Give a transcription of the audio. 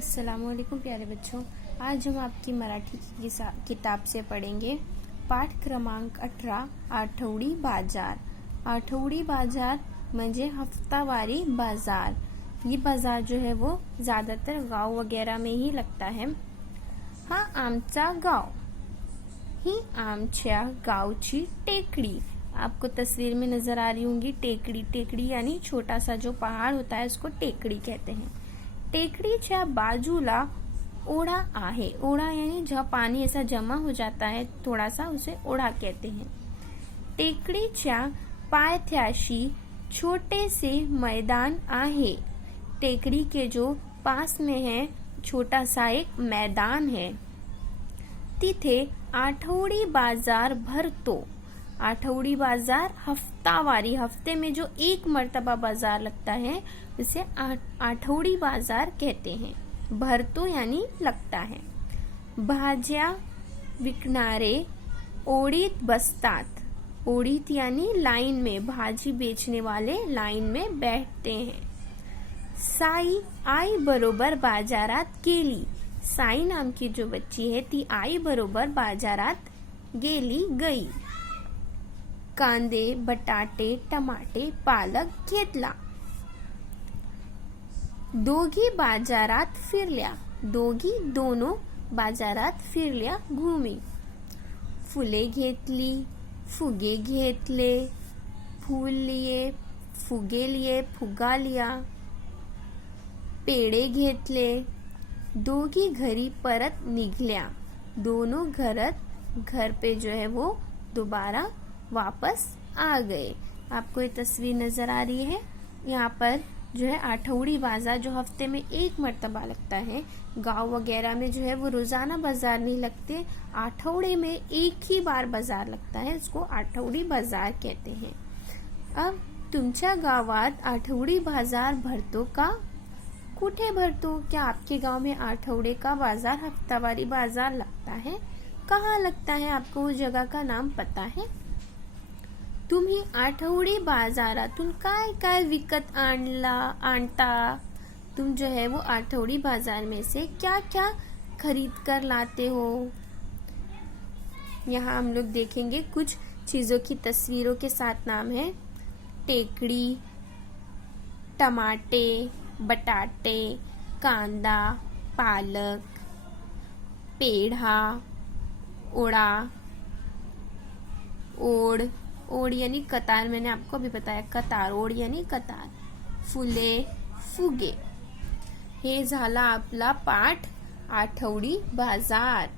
अस्सलामुअलैकुम प्यारे बच्चों। आज हम आपकी मराठी की किताब से पढ़ेंगे पाठ क्रमांक 18 आठवडी बाजार। आठवडी बाजार म्हणजे हफ्तावारी बाजार। ये बाजार जो है वो ज्यादातर गांव वगैरह में ही लगता है। हा आमचा गाव, ही आमच्या गावची टेकड़ी। आपको तस्वीर में नजर आ रही होंगी टेकड़ी। टेकड़ी यानी छोटा सा जो पहाड़ होता है उसको टेकड़ी कहते हैं। टेकडीच्या बाजूला ओढा आहे। ओढा यानी जहाँ पानी ऐसा जमा हो जाता है थोड़ा सा, उसे ओढा कहते हैं। टेकडीच्या पायथ्याशी छोटे से मैदान आहे। टेकड़ी के जो पास में है छोटा सा एक मैदान है। तिथे आठवडी बाजार भरतो। आठवडी बाजार हफ्तावारी, हफ्ते में जो एक मर्तबा बाजार लगता है उसे आठवडी बाजार कहते हैं। भरतो यानी लगता है। भाज्या विकणारे ओळीत बसतात। ओळीत यानी लाइन में, भाजी बेचने वाले लाइन में बैठते हैं। साई आई बरोबर बाजारात गेली। साई नाम की जो बच्ची है ती आई बरोबर बाजारात गेली गई। कांदे बटाटे टमाटे पालक घेतला। दोघी बाजारात फिरल्या। दोघी दोनों बाजारात फिरल्या घुमी। फुले घेतली, फुगे घेतले, फूल लिए, फुगे लिए, फुगा लिया। पेड़े घेतले। दोघी घरी परत निघल्या। दोनों घर पे जो है वो दोबारा वापस आ गए। आपको ये तस्वीर नजर आ रही है। यहाँ पर जो है आठवडी बाजार जो हफ्ते में एक मर्तबा लगता है। गांव वगैरह में जो है वो रोजाना बाजार नहीं लगते, आठवडे में एक ही बार बाजार लगता है, उसको आठवडी बाजार कहते हैं। अब तुमच्या गावात आठवडी बाजार भरतो का? कुठे भरतो? क्या आपके गांव में आठवडे का बाजार, हफ्तावारी बाजार लगता है? कहाँ लगता है? आपको उस जगह का नाम पता है? तुम्ही आठवडी बाजारातून काय काय विकत आणता? तुम जो है वो आठवडी बाजार में से क्या क्या खरीद कर लाते हो? यहाँ हम लोग देखेंगे कुछ चीजों की तस्वीरों के साथ नाम है। टेकड़ी, टमाटे, बटाटे, कांदा, पालक, पेढ़ा, ओड़ा, ओढ़, ओढ़ यानी कतार, मैंने आपको अभी बताया कतार, ओढ़ यानी कतार। फुले, फुगे। हे झाला आपला पाठ आठवडी बाजार।